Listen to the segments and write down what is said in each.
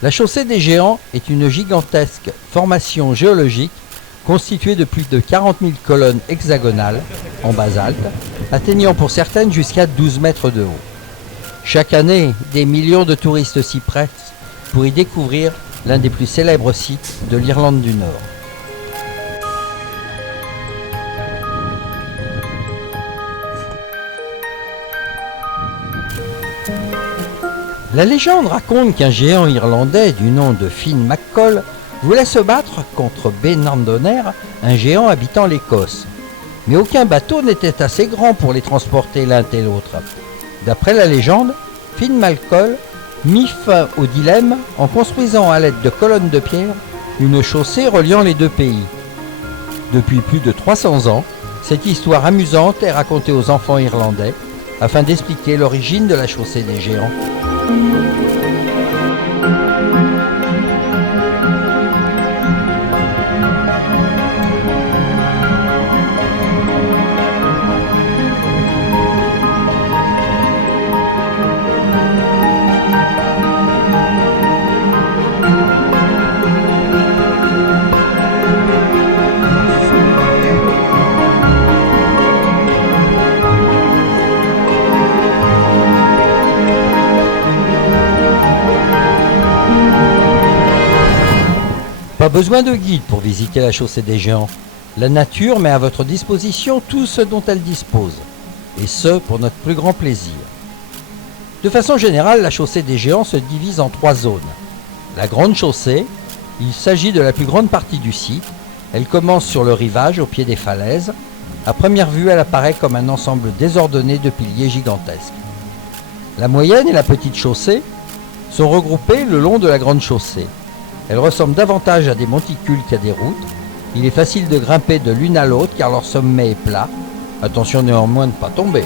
La chaussée des Géants est une gigantesque formation géologique constituée de plus de 40 000 colonnes hexagonales en basalte, atteignant pour certaines jusqu'à 12 mètres de haut. Chaque année, des millions de touristes s'y pressent pour y découvrir l'un des plus célèbres sites de l'Irlande du Nord. La légende raconte qu'un géant irlandais du nom de Finn McColl voulait se battre contre Benandonner, un géant habitant l'Écosse. Mais aucun bateau n'était assez grand pour les transporter l'un et l'autre. D'après la légende, Finn McColl mit fin au dilemme en construisant à l'aide de colonnes de pierre une chaussée reliant les deux pays. Depuis plus de 300 ans, cette histoire amusante est racontée aux enfants irlandais afin d'expliquer l'origine de la chaussée des Géants. Pas besoin de guide pour visiter la chaussée des Géants. La nature met à votre disposition tout ce dont elle dispose, et ce pour notre plus grand plaisir. De façon générale, la chaussée des Géants se divise en 3 zones. La grande chaussée, il s'agit de la plus grande partie du site. Elle commence sur le rivage au pied des falaises. À première vue, elle apparaît comme un ensemble désordonné de piliers gigantesques. La moyenne et la petite chaussée sont regroupées le long de la grande chaussée. Elles ressemblent davantage à des monticules qu'à des routes. Il est facile de grimper de l'une à l'autre car leur sommet est plat. Attention néanmoins de ne pas tomber.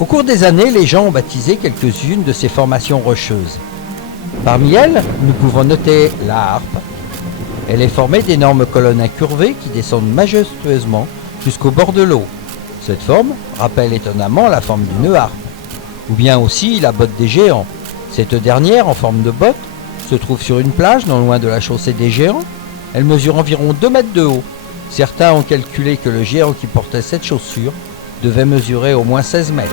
Au cours des années, les gens ont baptisé quelques-unes de ces formations rocheuses. Parmi elles, nous pouvons noter la harpe. Elle est formée d'énormes colonnes incurvées qui descendent majestueusement jusqu'au bord de l'eau. Cette forme rappelle étonnamment la forme d'une harpe. Ou bien aussi la botte des Géants. Cette dernière, en forme de botte, se trouve sur une plage non loin de la chaussée des Géants. Elle mesure environ 2 mètres de haut. Certains ont calculé que le géant qui portait cette chaussure devait mesurer au moins 16 mètres.